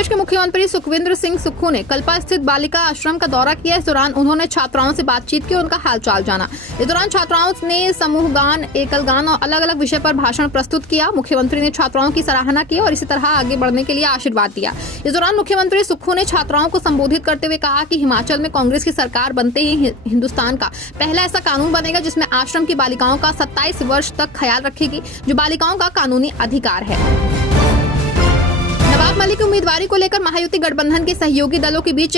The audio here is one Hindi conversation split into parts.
प्रदेश के मुख्यमंत्री सुखविंदर सिंह सुक्खू ने कल्पा स्थित बालिका आश्रम का दौरा किया। इस दौरान उन्होंने छात्राओं से बातचीत की और उनका हालचाल जाना। इस दौरान छात्राओं ने समूह गान, एकल गान और अलग अलग विषय पर भाषण प्रस्तुत किया। मुख्यमंत्री ने छात्राओं की सराहना की और इसी तरह आगे बढ़ने के लिए आशीर्वाद दिया। इस दौरान मुख्यमंत्री सुक्खू ने छात्राओं को संबोधित करते हुए कहा कि हिमाचल में कांग्रेस की सरकार बनते ही हिंदुस्तान का पहला ऐसा कानून बनेगा जिसमें आश्रम की बालिकाओं का 27 वर्ष तक ख्याल रखेगी, जो बालिकाओं का कानूनी अधिकार है। नवाब मलिक की उम्मीदवारी को लेकर महायुति गठबंधन के सहयोगी दलों के बीच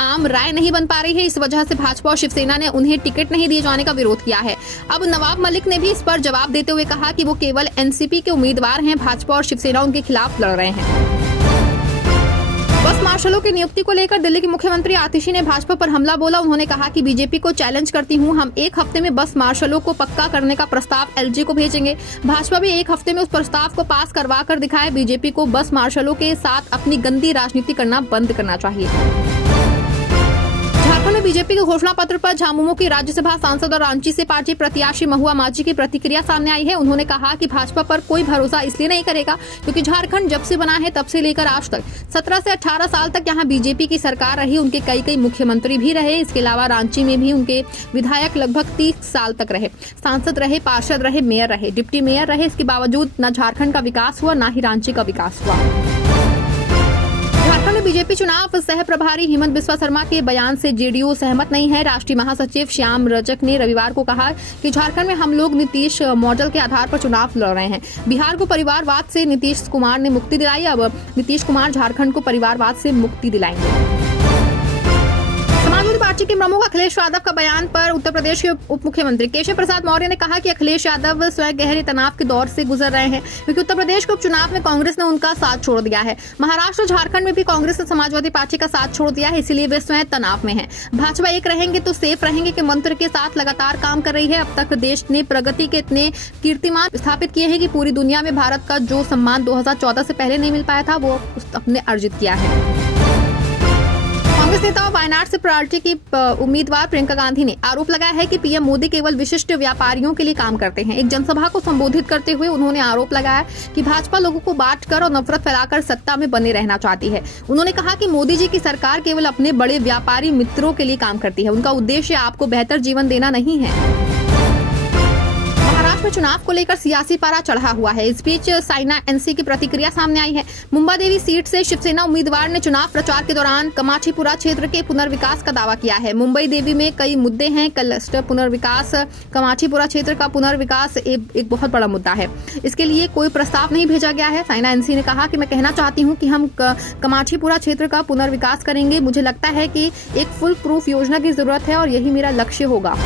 आम राय नहीं बन पा रही है। इस वजह से भाजपा और शिवसेना ने उन्हें टिकट नहीं दिए जाने का विरोध किया है। अब नवाब मलिक ने भी इस पर जवाब देते हुए कहा कि वो केवल एनसीपी के उम्मीदवार हैं, भाजपा और शिवसेना उनके खिलाफ लड़ रहे हैं। बस मार्शलों की नियुक्ति को लेकर दिल्ली के मुख्यमंत्री आतिशी ने भाजपा पर हमला बोला। उन्होंने कहा कि बीजेपी को चैलेंज करती हूं, हम एक हफ्ते में बस मार्शलों को पक्का करने का प्रस्ताव एलजी को भेजेंगे। भाजपा भी एक हफ्ते में उस प्रस्ताव को पास करवा कर दिखाए। बीजेपी को बस मार्शलों के साथ अपनी गंदी राजनीति करना बंद करना चाहिए। झारखंड में बीजेपी के घोषणा पत्र पर झामुमो की राज्यसभा सांसद और रांची से पार्टी प्रत्याशी महुआ माझी की प्रतिक्रिया सामने आई है। उन्होंने कहा कि भाजपा पर कोई भरोसा इसलिए नहीं करेगा क्योंकि झारखंड जब से बना है तब से लेकर आज तक 17 से 18 साल तक यहाँ बीजेपी की सरकार रही। उनके कई मुख्यमंत्री भी रहे। इसके अलावा रांची में भी उनके विधायक लगभग 30 साल तक रहे, सांसद रहे, पार्षद रहे, मेयर रहे, डिप्टी मेयर रहे। इसके बावजूद न झारखंड का विकास हुआ, न ही रांची का विकास हुआ। झारखंड में बीजेपी चुनाव सह प्रभारी हेमंत बिस्वा शर्मा के बयान से जेडीयू सहमत नहीं है। राष्ट्रीय महासचिव श्याम रजक ने रविवार को कहा कि झारखंड में हम लोग नीतीश मॉडल के आधार पर चुनाव लड़ रहे हैं। बिहार को परिवारवाद से नीतीश कुमार ने मुक्ति दिलाई, अब नीतीश कुमार झारखंड को परिवारवाद से मुक्ति दिलाएंगे। समाजवादी पार्टी के प्रमुख अखिलेश यादव का बयान पर उत्तर प्रदेश के उप मुख्यमंत्री केशव प्रसाद मौर्य ने कहा कि अखिलेश यादव स्वयं गहरे तनाव के दौर से गुजर रहे हैं क्योंकि उत्तर प्रदेश के उपचुनाव में कांग्रेस ने उनका साथ छोड़ दिया है। महाराष्ट्र और झारखंड में भी कांग्रेस ने समाजवादी पार्टी का साथ छोड़ दिया है, इसीलिए वे स्वयं तनाव में हैं। भाजपा एक रहेंगे तो सेफ रहेंगे के मंत्र के साथ लगातार काम कर रही है। अब तक देश ने प्रगति के इतने कीर्तिमान स्थापित किए हैं कि पूरी दुनिया में भारत का जो सम्मान 2014 से पहले नहीं मिल पाया था वो अपने अर्जित किया है। कांग्रेस नेता और वायनाड से पार्टी की उम्मीदवार प्रियंका गांधी ने आरोप लगाया है कि पीएम मोदी केवल विशिष्ट व्यापारियों के लिए काम करते हैं। एक जनसभा को संबोधित करते हुए उन्होंने आरोप लगाया कि भाजपा लोगों को बांटकर और नफरत फैलाकर सत्ता में बने रहना चाहती है। उन्होंने कहा कि मोदी जी की सरकार केवल अपने बड़े व्यापारी मित्रों के लिए काम करती है, उनका उद्देश्य आपको बेहतर जीवन देना नहीं है। महाराष्ट्र में चुनाव को लेकर सियासी पारा चढ़ा हुआ है। इस बीच साइना एनसी की प्रतिक्रिया सामने आई है। मुंबा देवी सीट से शिवसेना उम्मीदवार ने चुनाव प्रचार के दौरान कमाठीपुरा क्षेत्र के पुनर्विकास का दावा किया है। मुंबई देवी में कई मुद्दे हैं, क्लस्टर पुनर्विकास, कमाठीपुरा क्षेत्र का पुनर्विकास एक बहुत बड़ा मुद्दा है। इसके लिए कोई प्रस्ताव नहीं भेजा गया है। साइना एनसी ने कहा कि मैं कहना चाहती हूँ कि हम कमाठीपुरा क्षेत्र का पुनर्विकास करेंगे। मुझे लगता है कि एक फुल प्रूफ योजना की जरूरत है और यही मेरा लक्ष्य होगा।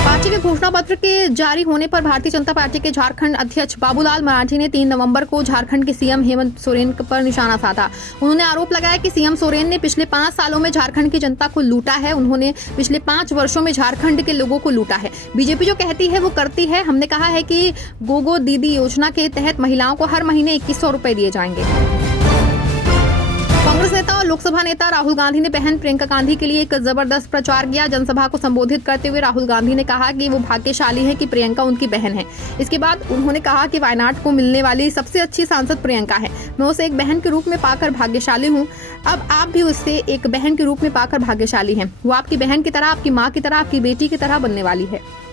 पार्टी के घोषणा पत्र के जारी होने पर भारतीय जनता पार्टी के झारखंड अध्यक्ष बाबूलाल मरांडी ने 3 नवंबर को झारखंड के सीएम हेमंत सोरेन पर निशाना साधा। उन्होंने आरोप लगाया कि सीएम सोरेन ने पिछले 5 सालों में झारखंड की जनता को लूटा है। उन्होंने पिछले 5 वर्षों में झारखंड के लोगों को लूटा है। बीजेपी जो कहती है वो करती है। हमने कहा है कि गोगो दीदी योजना के तहत महिलाओं को हर महीने 2100 रुपए दिए जाएंगे। कांग्रेस नेता और लोकसभा नेता राहुल गांधी ने बहन प्रियंका गांधी के लिए एक जबरदस्त प्रचार किया। जनसभा को संबोधित करते हुए राहुल गांधी ने कहा कि वो भाग्यशाली है कि प्रियंका उनकी बहन है। इसके बाद उन्होंने कहा कि वायनाड को मिलने वाली सबसे अच्छी सांसद प्रियंका है। मैं उसे एक बहन के रूप में पाकर भाग्यशाली हूँ। अब आप भी उससे एक बहन के रूप में पाकर भाग्यशाली हैं। वो आपकी बहन की तरह, आपकी माँ की तरह, आपकी बेटी की तरह बनने वाली है।